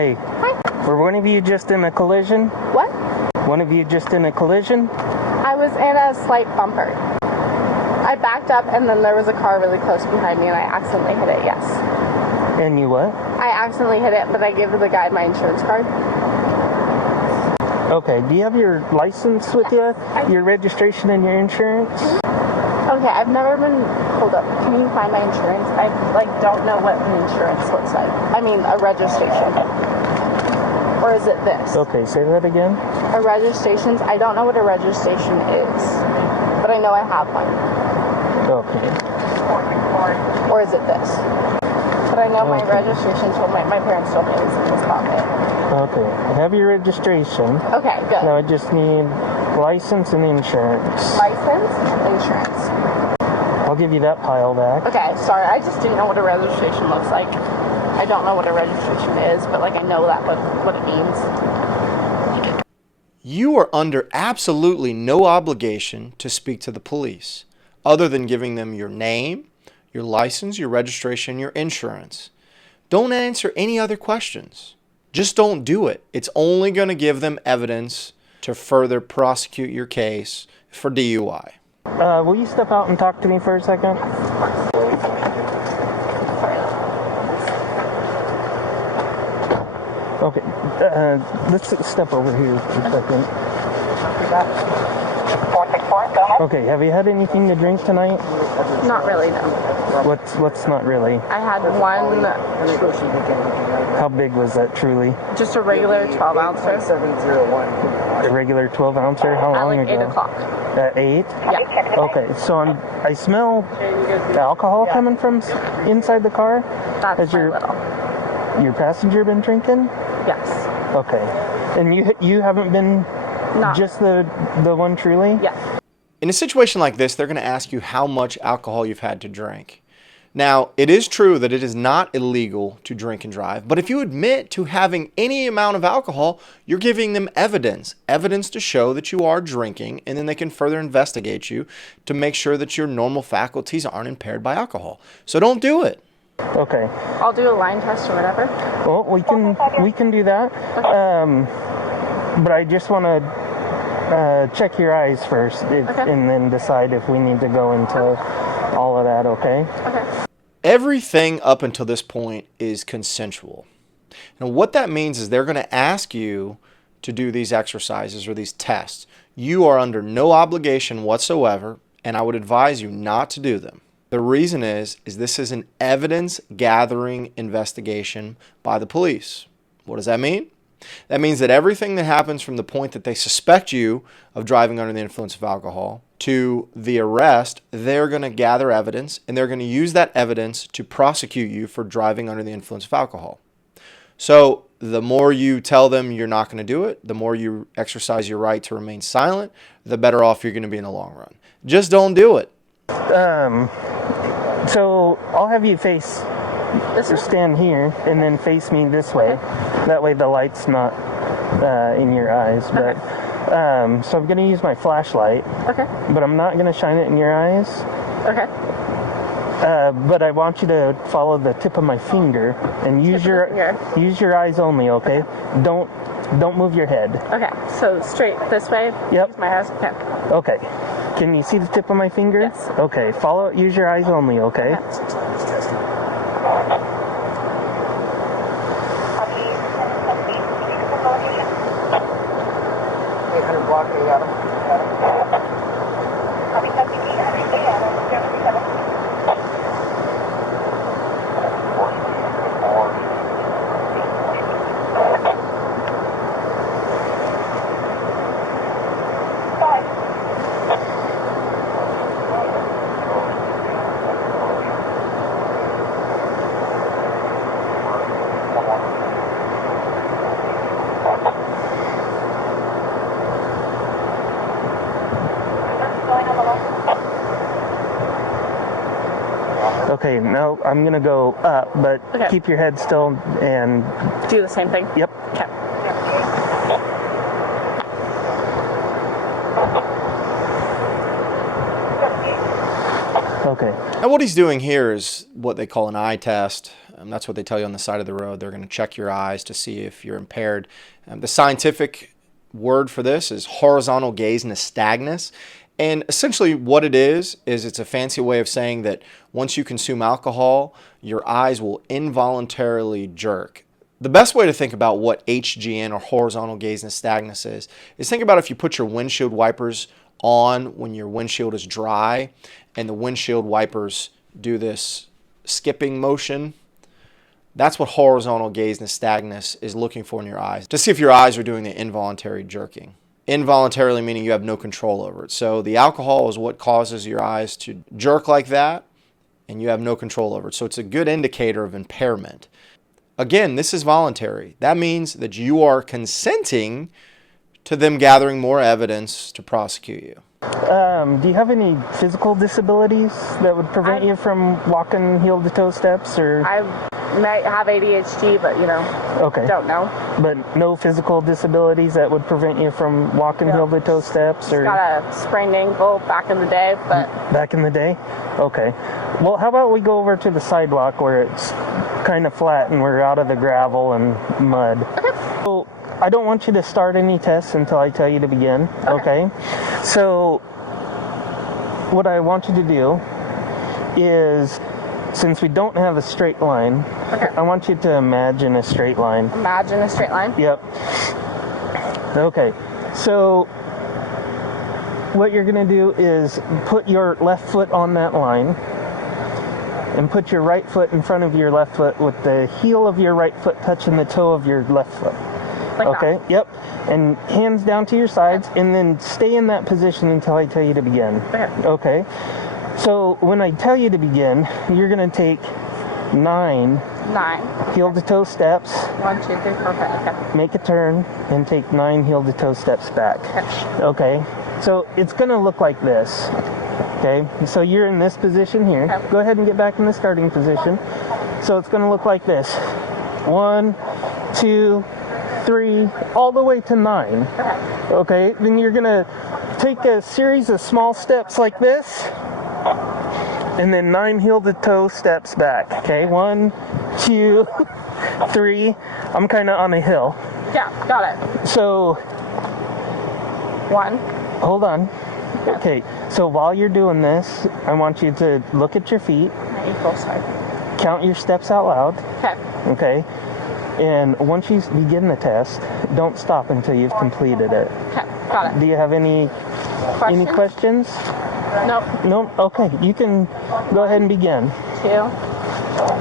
Hi. Hi. Were one of you just in a collision? What? One of you just in a collision? I was in a slight bumper. I backed up and then there was a car really close behind me and I accidentally hit it, yes. And you what? I accidentally hit it, but I gave the guy my insurance card. Okay, do you have your license with you? Your registration and your insurance? Okay, I've never been... Hold up. Can you find my insurance? I, don't know what an insurance looks like. I mean, a registration. Or is it this? Okay, say that again. A registrations? I don't know what a registration is. But I know I have one. Okay. Or is it this? But I know my registration told my parents told me it was in this pocket. Okay, I have your registration. Okay, good. Now I just need license and insurance. License, insurance. I'll give you that pile back. Okay, sorry, I just didn't know what a registration looks like. I don't know what a registration is, but I know that what it means. You are under absolutely no obligation to speak to the police, other than giving them your name, your license, your registration, your insurance. Don't answer any other questions. Just don't do it. It's only going to give them evidence to further prosecute your case for DUI. Will you step out and talk to me for a second? Okay, let's step over here for a second. 464, go ahead. Okay, have you had anything to drink tonight? Not really, no. What's not really? I had one, How big was that truly? just a regular 12 ouncer A regular 12 ouncer? How at long like ago? 8 o'clock. At 8? Yeah. Okay, so I smell alcohol coming from inside the car. That's Has my little. your passenger been drinking? Yes. Okay. And you haven't been Not. just the one truly? Yeah. In a situation like this, they're going to ask you how much alcohol you've had to drink. Now, it is true that it is not illegal to drink and drive, but if you admit to having any amount of alcohol, you're giving them evidence to show that you are drinking, and then they can further investigate you to make sure that your normal faculties aren't impaired by alcohol. So don't do it. Okay. I'll do a line test or whatever. Well, we can do that. But I just want to check your eyes first, and then decide if we need to go into all of that. Okay. Okay. Everything up until this point is consensual. And what that means is they're going to ask you to do these exercises or these tests. You are under no obligation whatsoever, and I would advise you not to do them. The reason is this is an evidence-gathering investigation by the police. What does that mean? That means that everything that happens from the point that they suspect you of driving under the influence of alcohol to the arrest, they're going to gather evidence, and they're going to use that evidence to prosecute you for driving under the influence of alcohol. So the more you tell them you're not going to do it, the more you exercise your right to remain silent, the better off you're going to be in the long run. Just don't do it. So I'll have you stand here and then face me this way. That way the light's not in your eyes. But so I'm going to use my flashlight. Okay. But I'm not going to shine it in your eyes. Okay. But I want you to follow the tip of my finger and use your eyes only. Okay. Don't move your head. Okay. So straight this way. Yep. Use my eyes. Okay. Okay. Can you see the tip of my finger? Yes. Okay. Follow it. Use your eyes only. Okay. Okay, now I'm going to go up, but keep your head still and... Do the same thing? Yep. Okay. Okay. Now what he's doing here is what they call an eye test. That's what they tell you on the side of the road. They're going to check your eyes to see if you're impaired. The scientific word for this is horizontal gaze nystagmus. And essentially what it is it's a fancy way of saying that once you consume alcohol, your eyes will involuntarily jerk. The best way to think about what HGN, or horizontal gaze nystagmus, is think about if you put your windshield wipers on when your windshield is dry and the windshield wipers do this skipping motion. That's what horizontal gaze nystagmus is looking for in your eyes, to see if your eyes are doing the involuntary jerking. Involuntarily meaning you have no control over it. So the alcohol is what causes your eyes to jerk like that, and you have no control over it. So it's a good indicator of impairment. Again, this is voluntary. That means that you are consenting to them gathering more evidence to prosecute you. Do you have any physical disabilities that would prevent you from walking heel-to-toe steps? Or I might have ADHD, but okay, don't know. But no physical disabilities that would prevent you from walking heel-to-toe steps? Or got a sprained ankle back in the day, but back in the day? Okay. Well, how about we go over to the sidewalk where it's kind of flat and we're out of the gravel and mud. Okay. So I don't want you to start any tests until I tell you to begin. Okay? So what I want you to do is, since we don't have a straight line, I want you to imagine a straight line. Imagine a straight line? Yep. Okay. So what you're going to do is put your left foot on that line and put your right foot in front of your left foot with the heel of your right foot touching the toe of your left foot. Like okay? that. Yep. And hands down to your sides, and then stay in that position until I tell you to begin. Okay? So when I tell you to begin, you're going to take 9 heel-to-toe steps. 1, 2, 3, 4, 5. Okay. Make a turn and take 9 heel-to-toe steps back. Okay? So it's going to look like this. Okay? So you're in this position here. Okay. Go ahead and get back in the starting position. So it's going to look like this. 1, 2, 3, all the way to 9. Okay? Then you're going to take a series of small steps like this, and then 9 heel-to-toe steps back. Okay? 1, 2, 3. I'm kind of on a hill. Yeah, got it. So 1. Hold on. Okay, so while you're doing this, I want you to look at your feet. My ankle, sorry. Count your steps out loud. Okay. Okay? And once you begin the test, don't stop until you've completed it. Okay, got it. Do you have any questions? Nope. No? Okay, you can go ahead and begin. 2,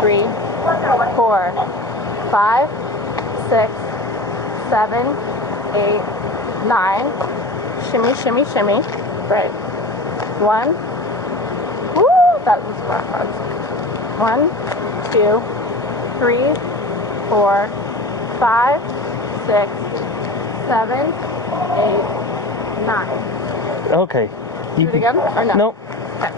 3, 4, 5, 6, 7, 8, 9. Shimmy, shimmy, shimmy. Right. 1. Woo! That was backwards. 1, 2, 3, 4, 5, 6, 7, 8, 9. Okay. Do it again or no? Nope. Okay.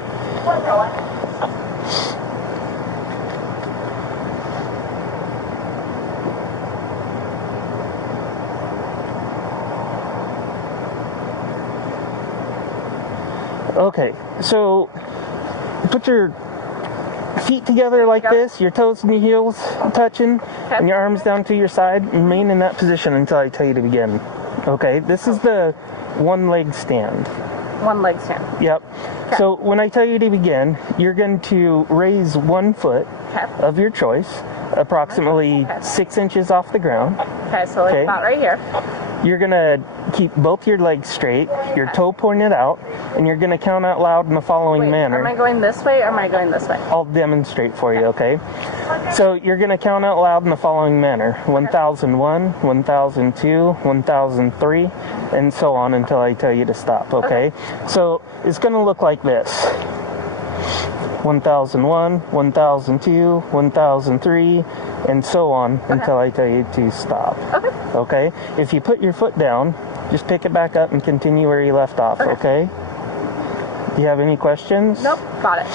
Okay, so put your feet together like this, your toes and your heels touching, and your arms down to your side. Remain in that position until I tell you to begin. Okay, this is the one leg stand. One leg stand. Yep. Okay. So when I tell you to begin, you're going to raise one foot of your choice, approximately 6 inches off the ground. Okay, so like about right here. You're going to keep both your legs straight, your toe pointed out, and you're going to count out loud in the following manner. Am I going this way or am I going this way? I'll demonstrate for you, okay? So you're going to count out loud in the following manner. 1001, 1002, 1003, and so on until I tell you to stop, okay? So it's going to look like this. 1001, 1002, 1003, and so on until I tell you to stop. Okay? If you put your foot down, just pick it back up and continue where you left off, okay? Do you have any questions? Nope, got it.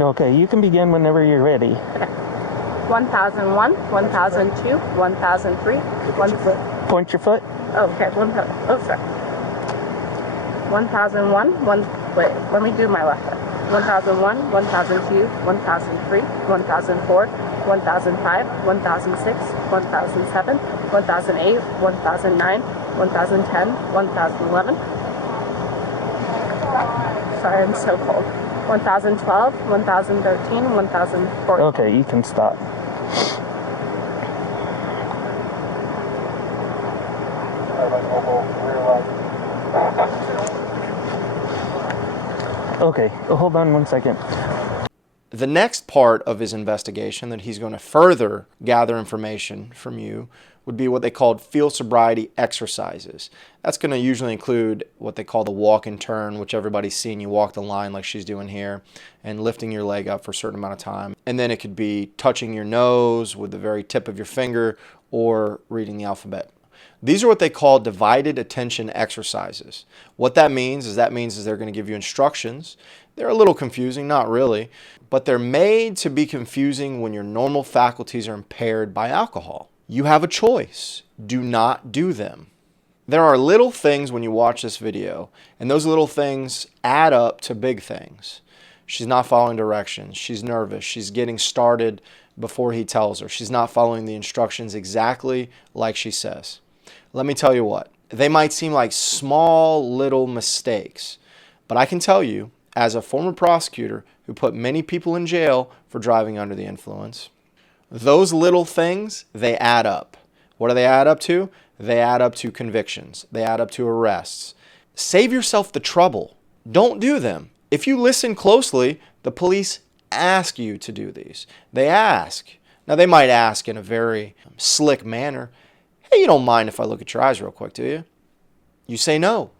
Okay, you can begin whenever you're ready. 1001, 1002, 1003, Point your foot. Oh, okay, 1000. Oh, sorry. 1001, wait, let me do my left foot. 1001, 1002, 1003, 1004, 1005, 1006, 1007, 1008, 1009, 1010, 1011. Sorry, I'm so cold. 1012, 1013, 1014. Okay, you can stop. Okay, hold on one second. The next part of his investigation that he's going to further gather information from you would be what they called field sobriety exercises. That's going to usually include what they call the walk and turn, which everybody's seen. You walk the line like she's doing here and lifting your leg up for a certain amount of time. And then it could be touching your nose with the very tip of your finger or reading the alphabet. These are what they call divided attention exercises. What that means is they're going to give you instructions. They're a little confusing, not really, but they're made to be confusing when your normal faculties are impaired by alcohol. You have a choice. Do not do them. There are little things when you watch this video, and those little things add up to big things. She's not following directions. She's nervous. She's getting started before he tells her. She's not following the instructions exactly like she says. Let me tell you what, they might seem like small little mistakes, but I can tell you, as a former prosecutor who put many people in jail for driving under the influence, those little things, they add up. What do they add up to? They add up to convictions. They add up to arrests. Save yourself the trouble. Don't do them. If you listen closely, the police ask you to do these. They ask. Now, they might ask in a very slick manner. Hey, you don't mind if I look at your eyes real quick, do you? You say no.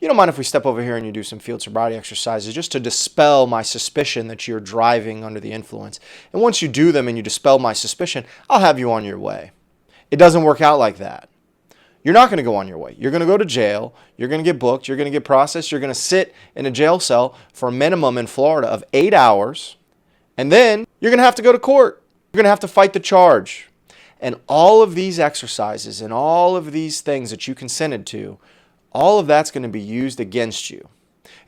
You don't mind if we step over here and you do some field sobriety exercises just to dispel my suspicion that you're driving under the influence. And once you do them and you dispel my suspicion, I'll have you on your way. It doesn't work out like that. You're not going to go on your way. You're going to go to jail. You're going to get booked. You're going to get processed. You're going to sit in a jail cell for a minimum in Florida of 8 hours. And then you're going to have to go to court. You're going to have to fight the charge. And all of these exercises and all of these things that you consented to, all of that's going to be used against you.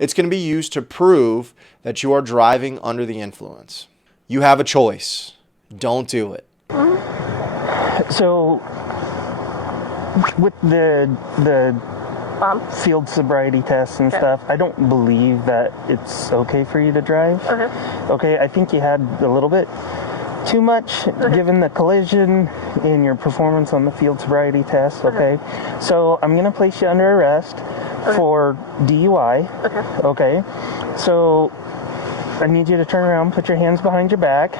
It's going to be used to prove that you are driving under the influence. You have a choice. Don't do it. So, with the field sobriety tests and stuff, I don't believe that it's okay for you to drive. Okay, I think you had a little bit too much given the collision in your performance on the field sobriety test. Okay, so I'm going to place you under arrest for DUI. Okay, so I need you to turn around, put your hands behind your back.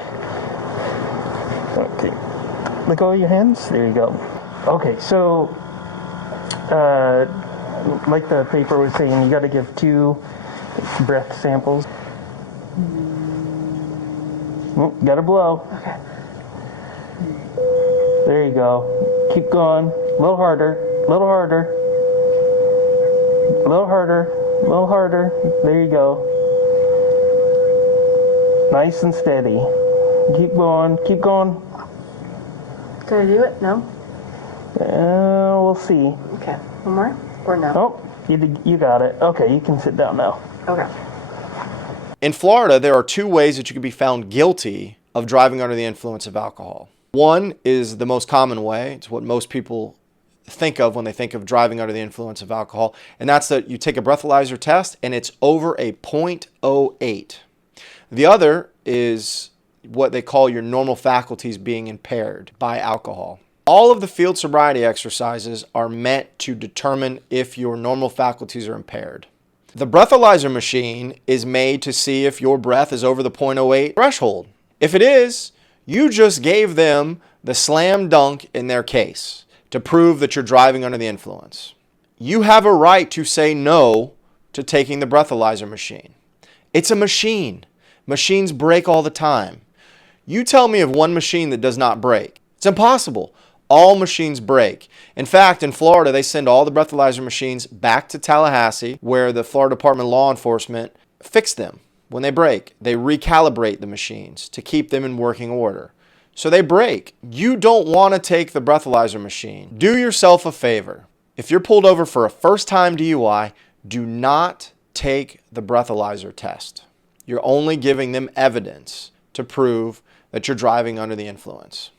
Okay, let go of your hands. There you go. Okay, so like the paper was saying, you got to give 2 breath samples. Oh, gotta blow. Okay. There you go. Keep going. A little harder. A little harder. A little harder. A little harder. There you go. Nice and steady. Keep going. Keep going. Can I do it? No? We'll see. Okay. One more? Or no? Oh, you got it. Okay, you can sit down now. Okay. In Florida, there are 2 ways that you can be found guilty of driving under the influence of alcohol. One is the most common way. It's what most people think of when they think of driving under the influence of alcohol. And that's that you take a breathalyzer test and it's over a .08. The other is what they call your normal faculties being impaired by alcohol. All of the field sobriety exercises are meant to determine if your normal faculties are impaired. The breathalyzer machine is made to see if your breath is over the .08 threshold. If it is, you just gave them the slam dunk in their case to prove that you're driving under the influence. You have a right to say no to taking the breathalyzer machine. It's a machine. Machines break all the time. You tell me of one machine that does not break. It's impossible. All machines break. In fact, in Florida, they send all the breathalyzer machines back to Tallahassee, where the Florida Department of Law Enforcement fix them when they break. They recalibrate the machines to keep them in working order. So they break. You don't want to take the breathalyzer machine. Do yourself a favor. If you're pulled over for a first-time DUI, do not take the breathalyzer test. You're only giving them evidence to prove that you're driving under the influence.